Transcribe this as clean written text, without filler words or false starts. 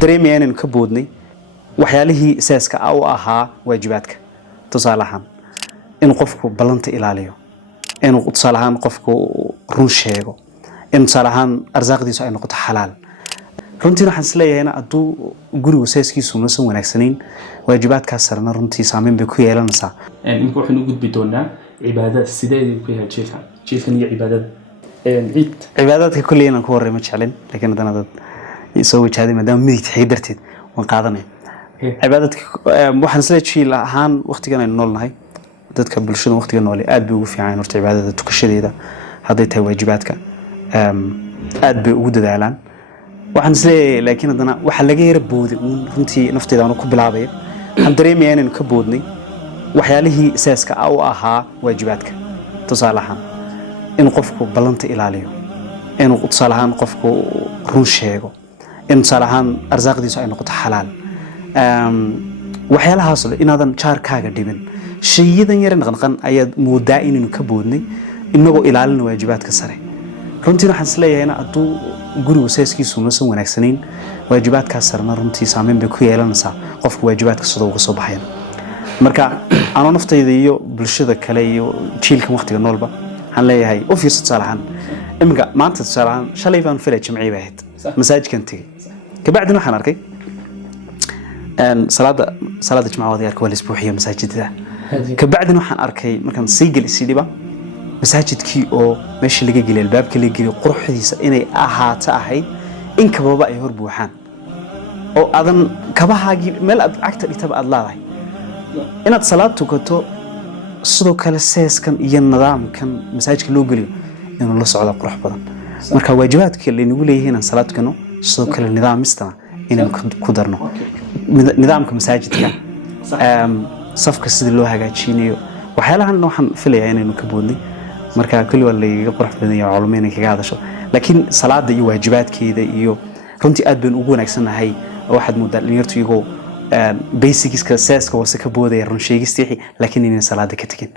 dareemayaa inaan ka boodnay waxyaalihii asaaska u ahaa waajibaadka tusaale ahaan in qofku balanta ilaaliyo inuu tusaale ahaan qofku run sheego in tusaale ahaan arsaaqdiisu ay noqoto xalaal runtii waxaan isleeyahay in aduu gurigu asaaskiisu ma san wanaagsaneyn waajibaadkaas sarna runtii saameyn bay ku yeelanaysaa in waxaan u gudbi doonaa cibaadada sideedii ku yahay jiilkan iyo cibaadada cibaadadka kulli inaan ku warramo jeclin laakiin hadana dad soo wajahday maadaama midig tahay darteed waan qaadanay cibaadadka waxaan isla jiil ahaan waqtigan aynu noolnahay dadka bulshada waqtiga nool aad bay ugu fiican horta cibaadada tukashadeeda haday tahay waajibaadka aad bay ugu dadaalaan waxaan isleeyahay laakiin hadana waxa laga yara booday runtii nafteeda aan ku bilaabay waxaan dareemayaa inaan ka boodnay waxyaalihii asaaska u ahaa waajibaadka tusaale ahaan in qofku balanta ilaaliyo inuu tusaale ahaan qofku run sheego in tusaale ahaan arsaaqdiisu ay noqoto xalaal waxyaalahaas inaadan jaarkaaga dhibin shayyadan yar naqnaqan ayaad moodaa inaynu ka boodnay inagoo ilaalina waajibaadka sare runtii waxaan isleeyahay in aduu gurigu asaaskiisu ma san wanaagsaneyn waajibaadkaas sarna runtii saameyn bay ku yeelanaysaa qofku waajibaadka sida uga soo baxayan marka anoo naftayda iyo bulshada kale iyo jiilkan waqtiga noolba waxaan leeyahay u fiirso tusaale ahaan iminka maanta tusaale ahaan shalay baan filay jimcii baa ahayd masaajidkan tegey kabacdina waxaan arkay salaada jimcaha wadayaarka waa la isbuuxiya masaajidada kabacdina waxaan arkay markaan sii gelisay dhiba masaajidkii oo meesha laga geliyay albaabka laga geliyay quruxdiisa inay ahaato ahayd in kababa ay hor buuxaan oo adan kabahaagii meel aad cagta dhigtaba aad laadahay inaad salaad tukato sidoo kale seeskan iyo nidaamkan masaajidka loo geliyo inuu la socdo qurux badan marka waajibaadka leeynu leeyahay inaan salaad tukano sidoo kale nidaamista inaan ku darno nidaamka masaajidka safka sida loo hagaajinayo waxyaalahan waxaan filayaa inaynu ka boodnay marka kulli waa laga qurux badan yahay culumeena kaga hadasho laakiin salaada iyo waajibaadkeeda iyo runtii aad baan ugu wanaagsanahay waxaad moodaa dhalinyartu iyagoo basicska seeska wasa ka boodaya run sheegistii laakiin inay salaada ka tagin